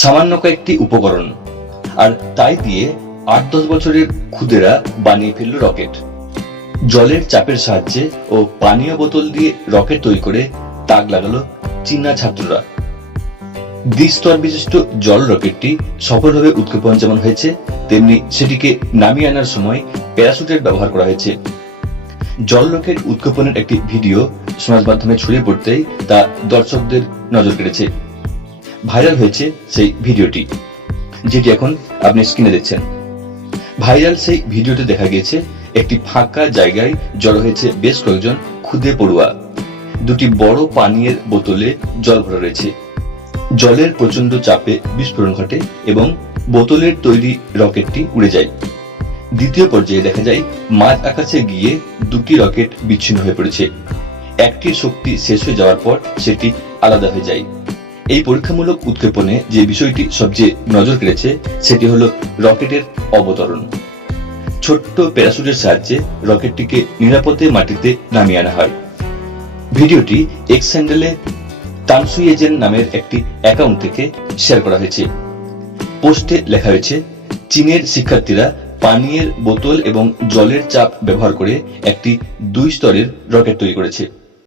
সামান্য কয়েকটি উপকরণ। আর তাই দিয়ে আট দশ বছরের খুদেরা বানিয়ে ফেলল রকেট। জলের চাপের সাহায্যে ও পানীয় বোতল দিয়ে রকেট তৈরি করে তাক লাগালো চীনা ছাত্ররা। দ্বিস্তর বিশিষ্ট জল রকেটটি সফলভাবে উৎক্ষেপণ যেমন হয়েছে, তেমনি সেটিকে নামিয়ে আনার সময় প্যারাশুটের ব্যবহার করা হয়েছে। জল রকেট উৎক্ষেপণের একটি ভিডিও সমাজ মাধ্যমে ছড়িয়ে পড়তেই তা দর্শকদের নজর কেড়েছে। ভাইরাল হয়েছে সেই ভিডিওটি, যেটি এখন আপনি স্ক্রিনে দেখছেন। ভাইরাল সেই ভিডিওতে দেখা গিয়েছে একটি ফাঁকা জায়গায় জড়ো হয়েছে বেশ কয়েকজন ক্ষুদে পড়ুয়া। দুটি বড় পানীয়ের বোতলে জল ভরা রয়েছে। জলের প্রচণ্ড চাপে বিস্ফোরণ ঘটে এবং বোতলের তৈরি রকেটটি উড়ে যায়। দ্বিতীয় পর্যায়ে দেখা যায়, মাঝ আকাশে গিয়ে দুটি রকেট বিচ্ছিন্ন হয়ে পড়েছে। একটির শক্তি শেষ হয়ে যাওয়ার পর সেটি আলাদা হয়ে যায়। এই পরীক্ষামূলক উৎক্ষেপণে যে বিষয়টি সবচেয়ে নজর কেড়েছে, সেটি হলো রকেটের অবতরণ। ছোট্ট প্যারাসুটের সাহায্যে রকেটটিকে নিরাপদে মাটিতে নামিয়ে আনা হয়। ভিডিওটি এক্স হ্যান্ডেলে তানসুই এজেন নামের একটি অ্যাকাউন্ট থেকে শেয়ার করা হয়েছে। পোস্টে লেখা হয়েছে, চীনের শিক্ষার্থীরা পানীয়ের বোতল এবং জলের চাপ ব্যবহার করে একটি দুই স্তরের রকেট তৈরি করেছে।